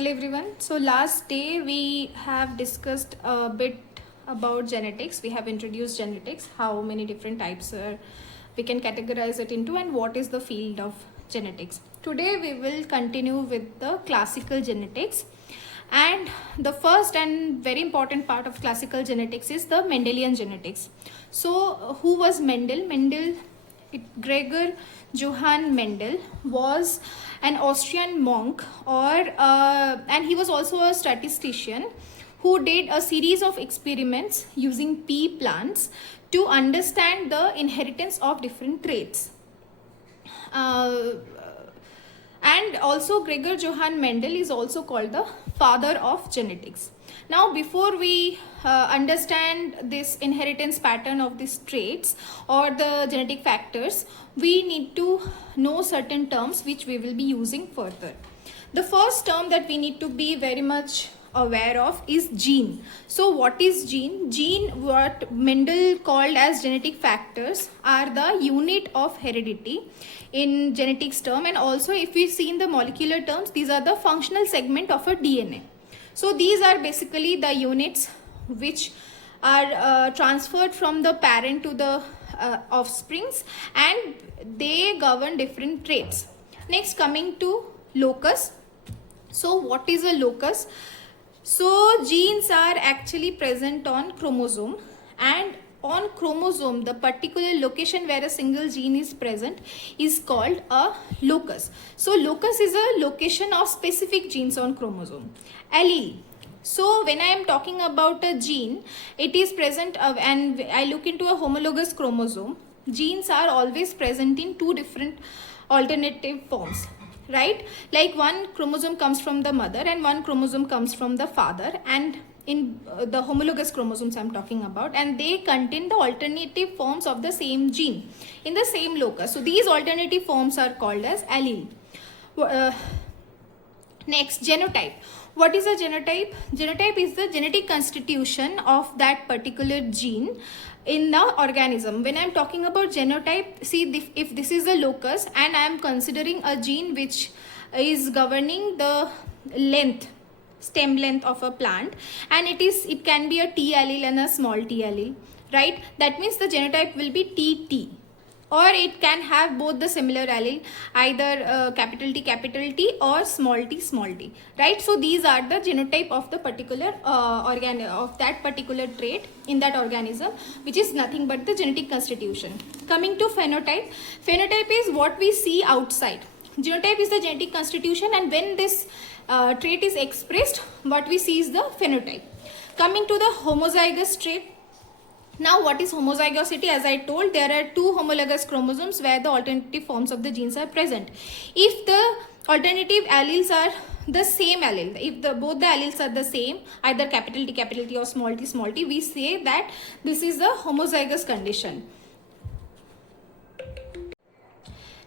Hello everyone. So last day we have discussed a bit about genetics. We have introduced genetics, how many different types we can categorize it into, and what is the field of genetics. Today we will continue with the classical genetics, and the first and very important part of classical genetics is the Mendelian genetics. So who was Mendel? Gregor Johann Mendel was an Austrian monk, and he was also a statistician who did a series of experiments using pea plants to understand the inheritance of different traits. And also Gregor Johann Mendel is also called the father of genetics. Now before we understand this inheritance pattern of these traits or the genetic factors, we need to know certain terms which we will be using further. The first term that we need to be very much aware of is gene. So what is gene? Gene, what Mendel called as genetic factors, are the unit of heredity in genetics term, and also if we see in the molecular terms, these are the functional segment of a DNA. So these are basically the units which are transferred from the parent to the offsprings, and they govern different traits. Next, coming to locus. So what is a locus? So genes are actually present on chromosome, and on chromosome the particular location where a single gene is present is called a locus. So locus is a location of specific genes on chromosome. Allele. So when I am talking about a gene, it is present and I look into a homologous chromosome, genes are always present in two different alternative forms, right? Like one chromosome comes from the mother and one chromosome comes from the father, and in the homologous chromosomes I'm talking about, and they contain the alternative forms of the same gene in the same locus. So these alternative forms are called as allele. Next, genotype. What is a genotype? Genotype is the genetic constitution of that particular gene in the organism. When I am talking about genotype, see, if this is a locus and I am considering a gene which is governing the stem length of a plant, and it can be a T allele and a small t allele, right? That means the genotype will be TT. Or it can have both the similar allele, either capital T or small t, right? So these are the genotype of the particular of that particular trait in that organism, which is nothing but the genetic constitution. Coming to phenotype. Phenotype is what we see outside. Genotype is the genetic constitution, and when this trait is expressed, what we see is the phenotype. Coming to the homozygous trait. Now what is homozygosity? As I told, there are two homologous chromosomes where the alternative forms of the genes are present. If the alternative alleles are the same allele, if both the alleles are the same, either capital T or small t, we say that this is a homozygous condition.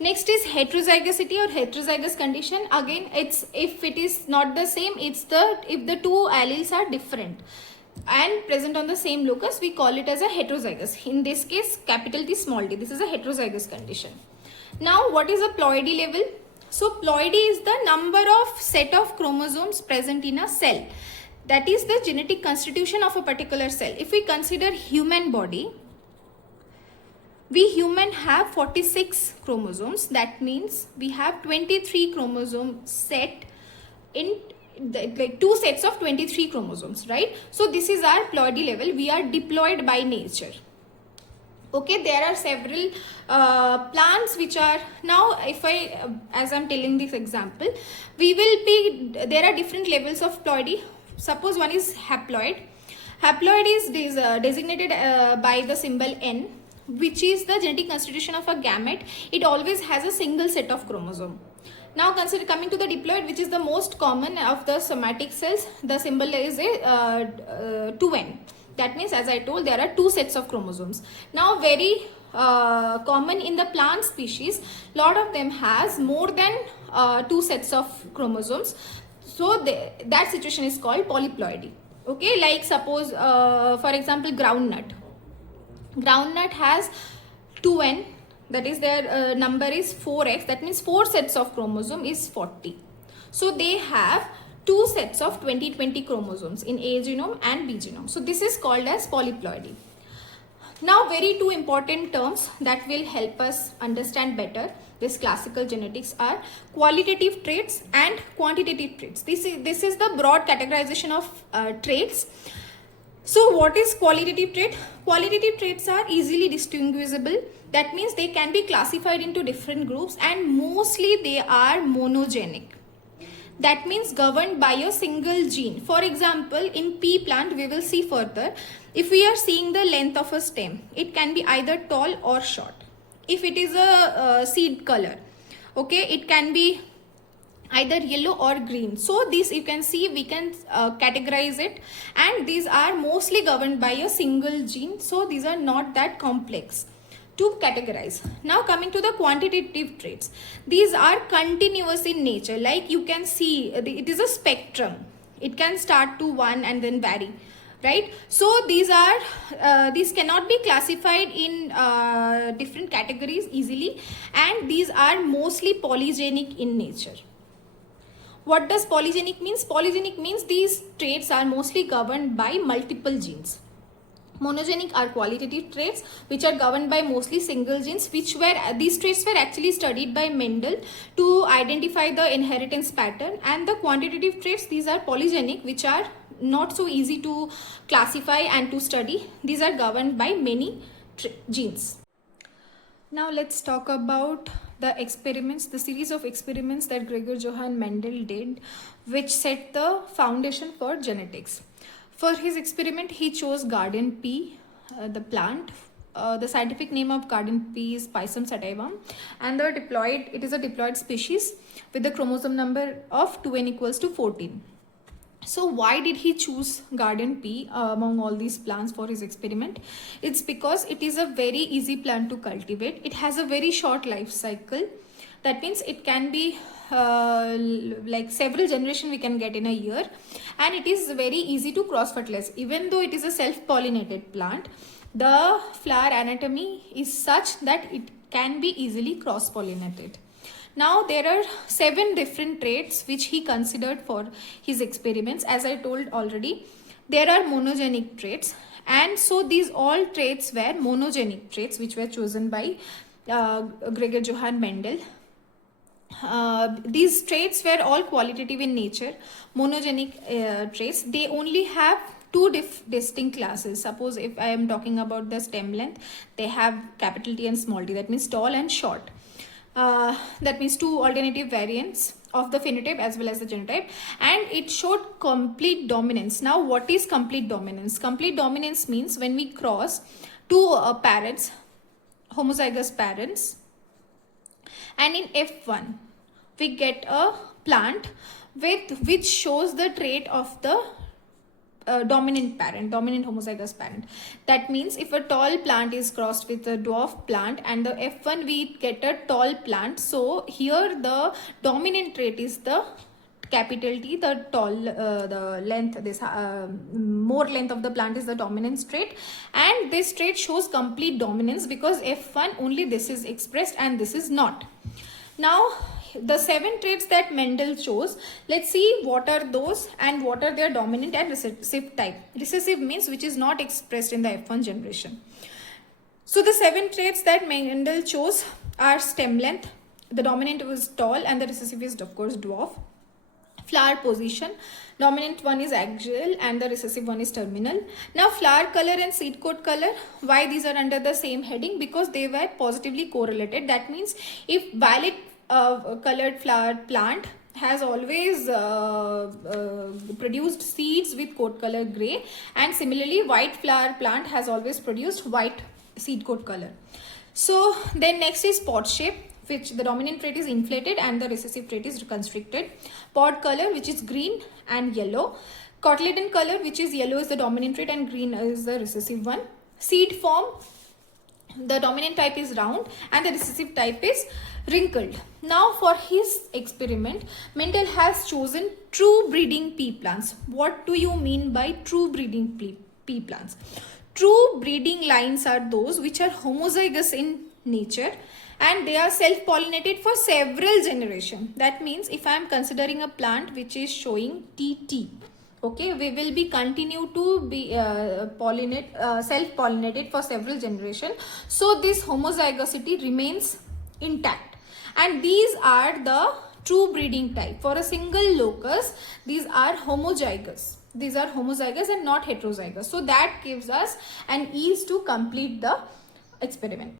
Next is heterozygosity or heterozygous condition. Again, if it is not the same, if the two alleles are different and present on the same locus, we call it as a heterozygous. In this case, capital T, small t. This is a heterozygous condition. Now, what is a ploidy level? So, ploidy is the number of set of chromosomes present in a cell. That is the genetic constitution of a particular cell. If we consider human body, we human have 46 chromosomes. That means we have 23 chromosomes set in like two sets of 23 chromosomes, right? So this is our ploidy level. We are diploid by nature. Okay, there are several plants which are, now if as I'm telling this example, there are different levels of ploidy. Suppose one is haploid. Haploid is designated by the symbol N, which is the genetic constitution of a gamete. It always has a single set of chromosome. Now coming to the diploid, which is the most common of the somatic cells, the symbol is a 2N. That means, as I told, there are two sets of chromosomes. Now very common in the plant species, lot of them has more than two sets of chromosomes. So that situation is called polyploidy. Okay, like suppose for example groundnut. Groundnut has 2N. That is, their number is 4x. That means 4 sets of chromosome is 40. So they have two sets of 20 chromosomes in A genome and B genome. So this is called as polyploidy. Now two important terms that will help us understand better this classical genetics are qualitative traits and quantitative traits. This is the broad categorization of traits. So what is qualitative trait? Qualitative traits are easily distinguishable. That means they can be classified into different groups, and mostly they are monogenic. That means governed by a single gene. For example, in pea plant, we will see further. If we are seeing the length of a stem, it can be either tall or short. If it is a seed color, okay, it can be either yellow or green. So these you can see, we can categorize it, and these are mostly governed by a single gene. So these are not that complex to categorize. Now coming to the quantitative traits, these are continuous in nature. Like you can see, it is a spectrum. It can start to 1 and then vary, right? So these cannot be classified in different categories easily, and these are mostly polygenic in nature. What does polygenic means? Polygenic means these traits are mostly governed by multiple genes. Monogenic are qualitative traits which are governed by mostly single genes, these traits were actually studied by Mendel to identify the inheritance pattern. And the quantitative traits, these are polygenic, which are not so easy to classify and to study. These are governed by many genes. Now let's talk about the experiments, the series of experiments that Gregor Johann Mendel did, which set the foundation for genetics. For his experiment, he chose garden pea, the plant. The scientific name of garden pea is Pisum sativum, and the diploid, it is a diploid species with the chromosome number of 2n equals to 14. So why did he choose garden pea among all these plants for his experiment? It's because it is a very easy plant to cultivate. It has a very short life cycle. That means it can be like several generations we can get in a year, and it is very easy to cross fertilize. Even though it is a self-pollinated plant, the flower anatomy is such that it can be easily cross-pollinated. Now there are 7 different traits which he considered for his experiments. As I told already, there are monogenic traits, and so these all traits were monogenic traits which were chosen by Gregor Johann Mendel. These traits were all qualitative in nature. Monogenic traits, they only have 2 distinct classes. Suppose if I am talking about the stem length, they have capital T and small t, that means tall and short. That means 2 alternative variants of the phenotype as well as the genotype, and it showed complete dominance. Now what is complete dominance? Complete dominance means when we cross 2 parents, homozygous parents, and in F1 we get a plant which shows the trait of the dominant homozygous parent. That means if a tall plant is crossed with a dwarf plant, and the F1 we get a tall plant, so here the dominant trait is the capital T, the tall, the length, this more length of the plant is the dominance trait, and this trait shows complete dominance because F1 only this is expressed and this is not. Now the 7 traits that Mendel chose, let's see what are those and what are their dominant and recessive type. Recessive means which is not expressed in the F1 generation. So the 7 traits that Mendel chose are stem length, the dominant was tall and the recessive is of course dwarf. Flower position, dominant one is axial and the recessive one is terminal. Now flower color and seed coat color, why these are under the same heading? Because they were positively correlated. That means if violet colored flower plant has always produced seeds with coat color gray, and similarly white flower plant has always produced white seed coat color. So then next is pod shape, which the dominant trait is inflated and the recessive trait is constricted. Pod color, which is green and yellow. Cotyledon color, which is yellow is the dominant trait and green is the recessive one. Seed form, the dominant type is round and the recessive type is wrinkled. Now for his experiment, Mendel has chosen true breeding pea plants. What do you mean by true breeding pea plants? True breeding lines are those which are homozygous in nature and they are self-pollinated for several generations. That means if I am considering a plant which is showing TT, okay, we will be continue to be self-pollinated for several generations. So this homozygosity remains intact, and these are the true breeding type. For a single locus, these are homozygous. These are homozygous and not heterozygous. So that gives us an ease to complete the experiment.